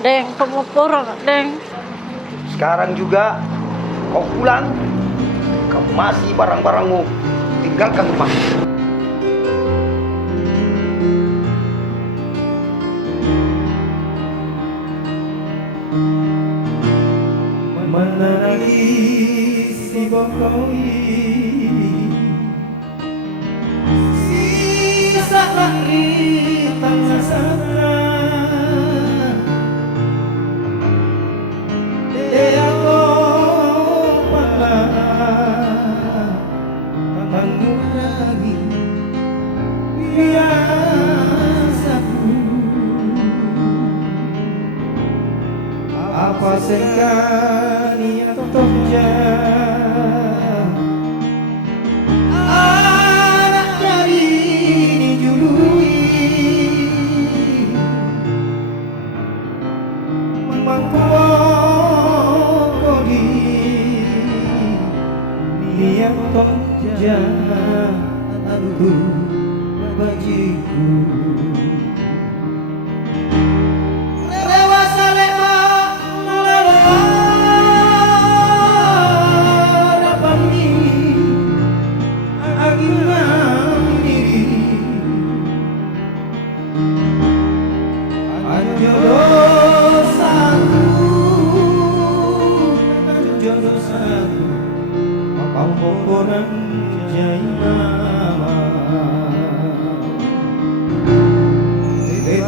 Deng, kamu pulang, Deng. Sekarang juga kau pulang, kamu masih barang-barangmu, tinggalkan rumah. Menangis di bokoi sisa langit tengah sana dia mana tanggung lagi biasaku apa sekali yang terjadi anak dari dijului mengkodi dia terjadi bagiku.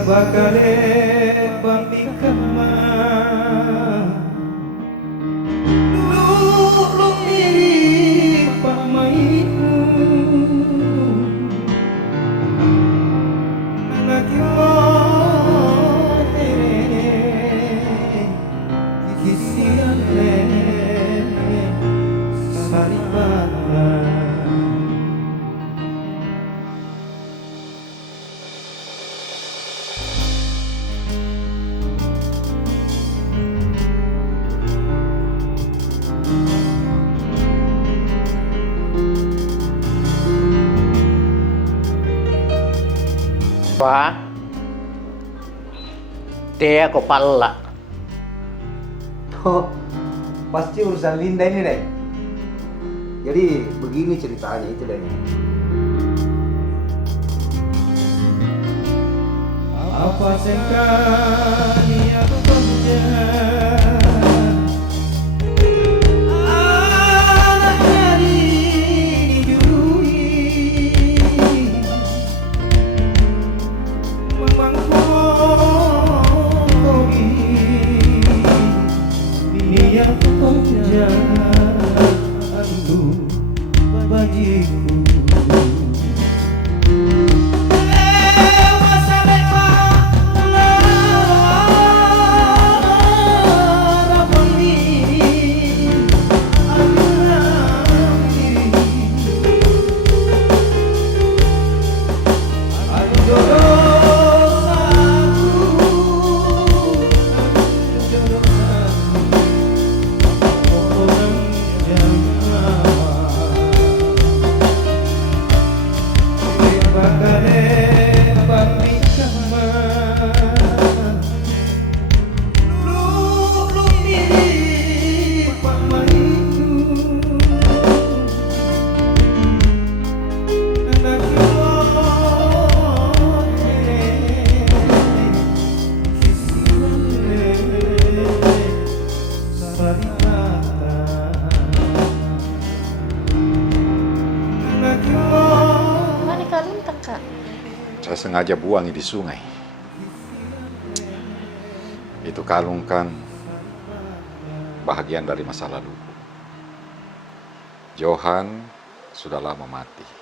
Bakale bambikama lu mirip pamainu nakilo tere kisiale saripana. Pak, dia kepala. Oh, pasti urusan Linda ini deh. Jadi begini ceritanya itu deh. Apa sekali aku terjadi anak dari dijului memangkogi dia terjadi bagiku. Saya sengaja buang di sungai. Itu kalung kan bahagian dari masa lalu. Johan sudah lama mati.